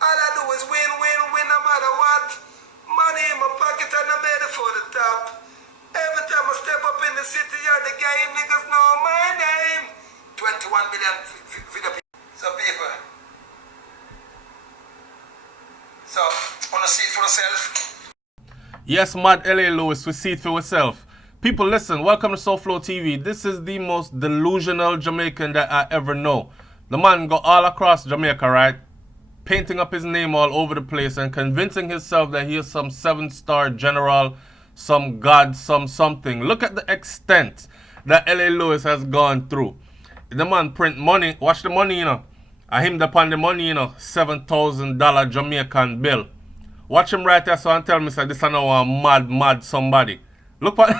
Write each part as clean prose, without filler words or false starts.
All I do is win, win, win no matter what. Money in my pocket and I'm ready for the top. Every time I step up in the city or the game, niggas know my name. 21 million video people. So people. So, wanna see it for yourself? Yes, Mad LA Lewis, we see it for yourself. People, listen, welcome to Souflotv. This is the most delusional Jamaican that I ever know. The man go all across Jamaica, right? Painting up his name all over the place and convincing himself that he is some 7-star general, some god, some something. Look at the extent that LA Lewis has gone through. The man print money, watch the money, you know. I him upon the money, you know, $7,000 Jamaican bill. Watch him right there so and tell me, say, this is now a mad somebody. Look what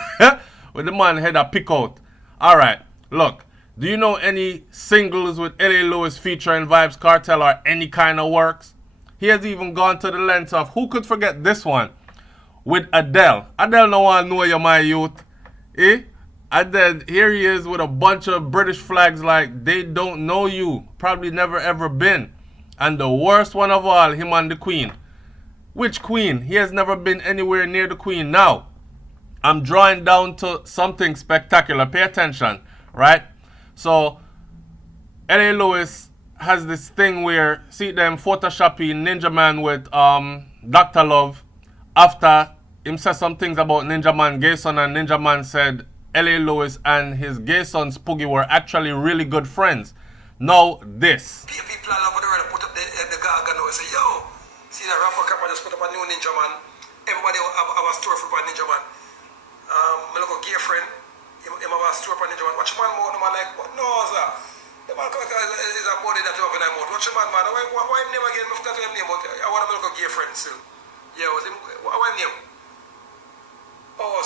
with the man head a pick out. Alright, look. Do you know any singles with LA Lewis featuring Vybz Kartel or any kind of works? He has even gone to the length of, who could forget this one? With Adele. Adele no one know you, my youth. Eh? And then here he is with a bunch of British flags like they don't know you. Probably never ever been. And the worst one of all, him and the Queen. Which Queen? He has never been anywhere near the Queen. Now, I'm drawing down to something spectacular. Pay attention, right? So, LA Lewis has this thing where, see them photoshopping Ninja Man with Dr. Love after him said some things about Ninja Man gay son, and Ninja Man said LA Lewis and his gay son Spoogie were actually really good friends. Now this. People all over the world put up the gaga now and say, yo, see that rapper Kappa just put up a new Ninja Man. Everybody have a store for Ninja Man. My little gay friend, him have a store for Ninja Man. Watch man more, no man like, what? No, sir. The man is a body that you have in my mouth. Watch your man, man. Why him name again? I forgot his name, but I want a little gay friend still. Yeah, what's him? Why him name?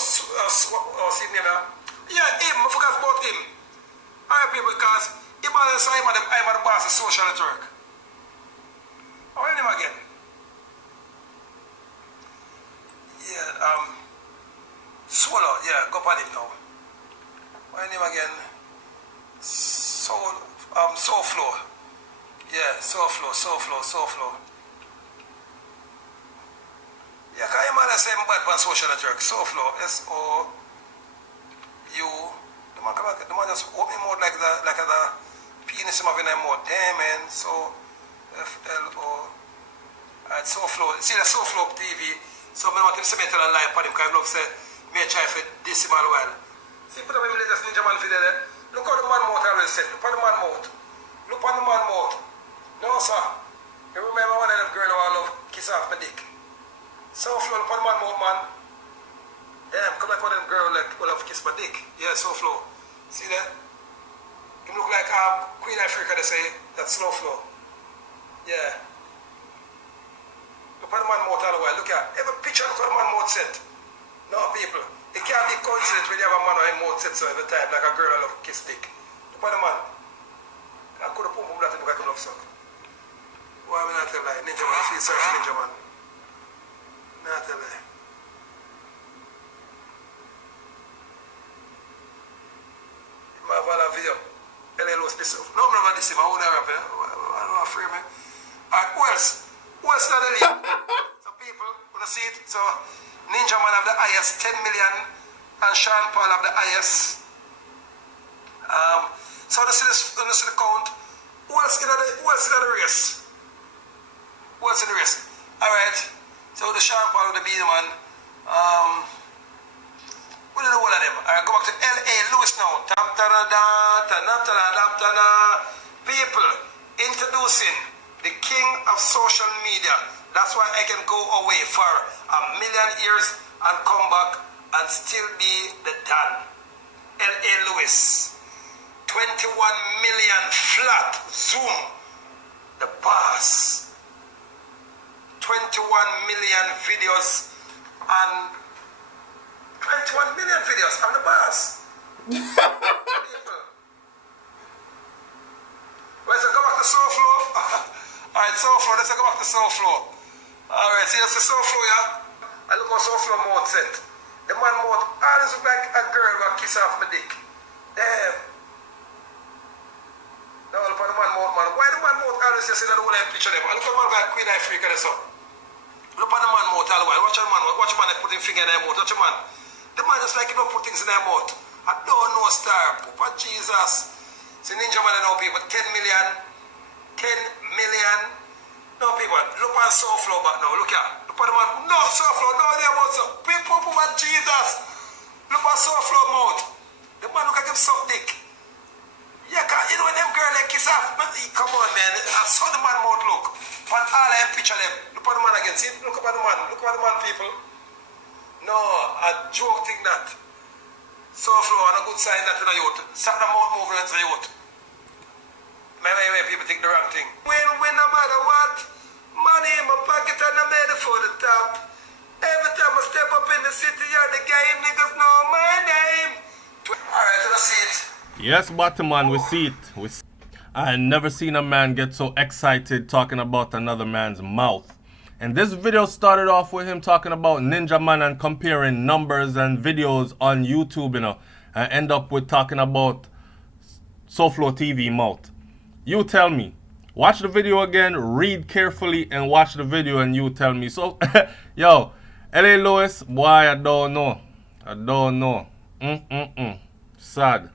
See him name now? Yeah, him. I forgot about him. Alright, people, because him and Simon, I'm the boss of social network. Why him name again? Yeah, Swallow, yeah, go on him now. Why name again? Souflotv. Yeah, Souflotv. Yeah, because I'm the same bad on social network. Souflotv, S-O-U. The man just open him out like the penis him having him out. Damn, man. F-L-O. Alright, Souflotv. See the Souflotv TV. So I want him to tell a lie upon him because I love say, me try for this him all while. See, put up him latest Ninja Man for there. Look how the man mouth always said. Look at the man mouth. Look at the man mouth. No, sir. You remember one of them girl who I love kiss off my dick. Souflotv, look at the man mouth, man. Damn, come like one of them girl like who love kiss my dick. Yeah, Souflotv. See that? Him look like Queen Africa, they say. That's Souflotv. Yeah. Look at the man mouth all the while. Look at every picture, look at the man mouth set. No, people. It can't be coincidence when you have a man or a mouth set so every time, like a girl I love kiss dick. Look at the man. I could have put him that because I love suck. Why am I not tell lie? Ninja Man, feel sorry for Ninja Man. Not tell lie. I have a video. LA Lewis this. No, I'm not this. I won't have it. I don't know, free me. Alright, who else? Who else not LA? Some people want to see it. So, Ninja Man have the highest 10 million and Sean Paul have the highest. So let's see the count. Who else in the race? Who else in the race? Alright. So the Sean Paul with the beat man. What are the one of them? Alright, go back to LA Lewis now. People, introducing the king of social media. That's why I can go away for 1,000,000 years and come back and still be the Don. LA Lewis. 21 million flat zoom. The boss. 21 million videos and 21 million videos. I'm the boss. People. Well, so go back to Souflotv. Alright, Souflotv. Let's go back to Souflotv. Alright, see that's the Souflotv, yeah? I look how Souflotv mouth set. The man mouth always look like a girl who kiss off my dick. Damn. No, look at the man mouth, man. Why the man mouth always say that the whole picture them? Look at the man got Queen Africa there, so. Look at the man mouth all the while. Watch the man put his finger in their mouth. Watch the man. The man just like he don't put things in their mouth. I don't know star. But Jesus. See Ninja Man now people, 10 million. 10 million. No people, look at Souflotv back now. Look here. Look at the man. No, Souflotv, no idea about so. People, Jesus. Look at Souflotv mouth. The man look at him suck dick. Yeah, you know when them girl like kiss off, but come on man, I saw the man mouth look. On all I picture them. Look at the man again, see? Look at the man people. No, a joke thing that. Souflotv and a good sign that in a youth. Stop the mouth movement to the youth. Maybe people think the wrong thing. When no matter what, money in my pocket and I'm ready for the top. Every time I step up in the city, you're the game, niggas know my name. Alright, let's see it. Yes, Batman, we see it. I never seen a man get so excited talking about another man's mouth. And this video started off with him talking about Ninja Man and comparing numbers and videos on YouTube, you know, and end up with talking about Souflotv mouth. You tell me. Watch the video again, read carefully, and watch the video and you tell me. So, yo, L.A. Lewis, boy, I don't know. Sad.